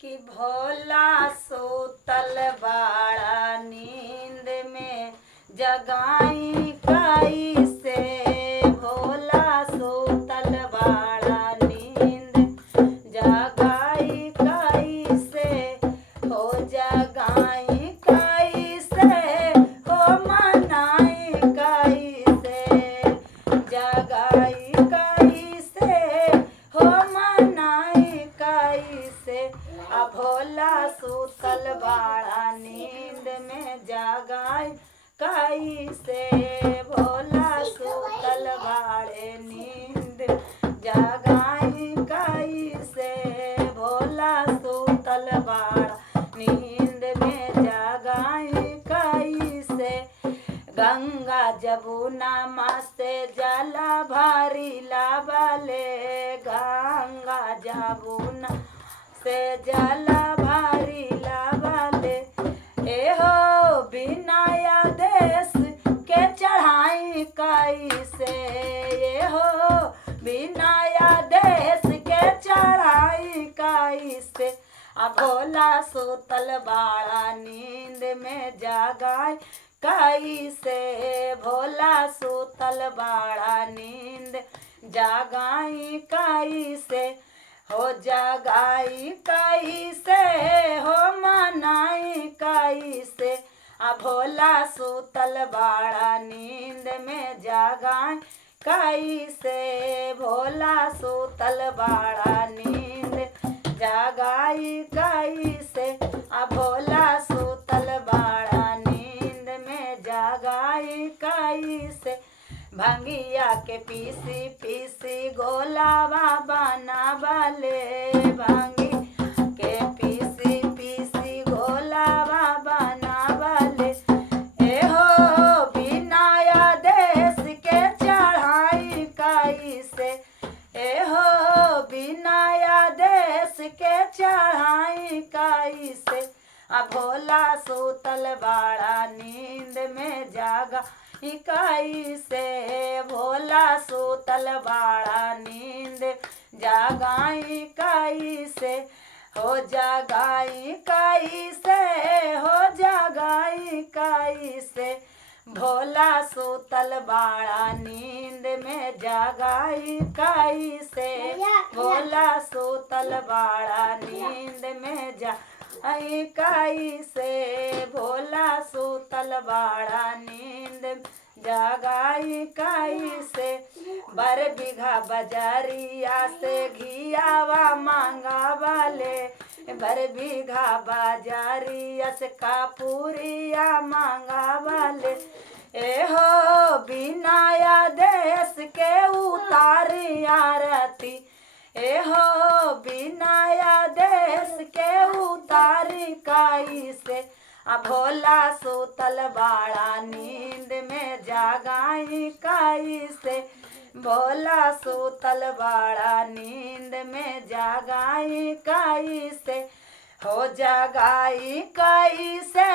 कि भोला सुतल बाड़ा नींद में जगाई कैसे। भोला सुतल बाड़ा नींद जगाई कैसे। हो जगाई कैसे, हो मनाई कैसे। जगाई कैसे, हो मनाई कैसे। आ भोला सुतल बाड़ा नींद में जगाई कैसे। भोला सुतल बाड़े नींद जगाई कैसे। भोला सुतल बाड़ा नींद में जगाई कैसे। गंगा जमुना मस्ते जला भारी लाबले। गंगा जमुना से जला भारी लाबले। एहो बिना देश के चढ़ाई कैसे। एहो बिना देश के चढ़ाई कैसे। आ भोला सुतल बाड़ा नींद में जगाई कैसे। भोला सुतल बाड़ा नींद जगाई कैसे। हो जगाई कैसे, हो मनाई कैसे। आ भोला सुतल बाड़ा नींद में जगाई कैसे। भोला सुतल बाड़ा नींद जगाई कैसे। आ भोला सुतल बाड़ा नींद में जगाई कैसे। भंगिया के पीसी पीसी गोलावा बनावले। भांगी के पीसी पीसी गोलावा बनावले। एहो बिना देश के चढ़ाई कैसे। एहो बिना देश के चढ़ाई कैसे। आ भोला सुतल बाड़ा नींद में जगा कैसे। भोला सुतल बाड़ा नींद जगाई कैसे। हो जगाई कैसे, हो जगाई कैसे। भोला सुतल बाड़ा नींद में जगाई कैसे। भोला सुतल बाड़ा नींद में जगाई कैसे। भोला सुतल बाड़ा नींद जगाई कैसे। बर बीघा बजरिया से घियावा मांगावले। बर बीघा बजरिया से कापुरिया मांगावले। एहो बिना देश के उतारी आरती। एहो बिना देश के उतारी कैसे। आ भोला सुतल बाड़ा नींद में जगाई कैसे। भोला सुतल बाड़ा नींद में जगाई कैसे। हो जगाई कैसे,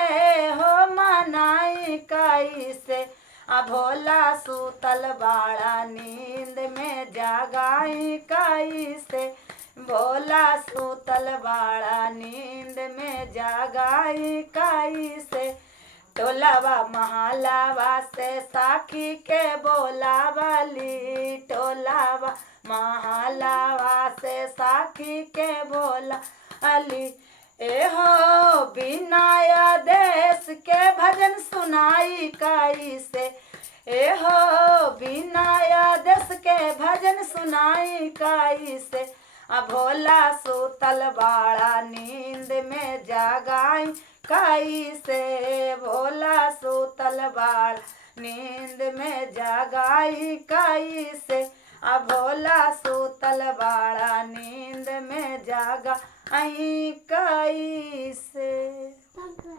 हो मनाई कैसे। आ भोला सुतल बाड़ा नींद में जगाई कैसे। भोला सुतल बाड़ा नींद में जगाई कैसे। टोलावा महलावा से साखी के बोलावली। टोलावा महलावा से साखी के बोलावली। एहो बिना देश के भजन सुनाई कैसे। एहो बिना देश के भजन सुनाई कैसे। आ भोला सुतल बाड़ा नींद में जगाई कैसे। भोला सुतल बाड़ा नींद में जगाई कैसे। आ भोला सुतल बाड़ा नींद में जगाई कैसे।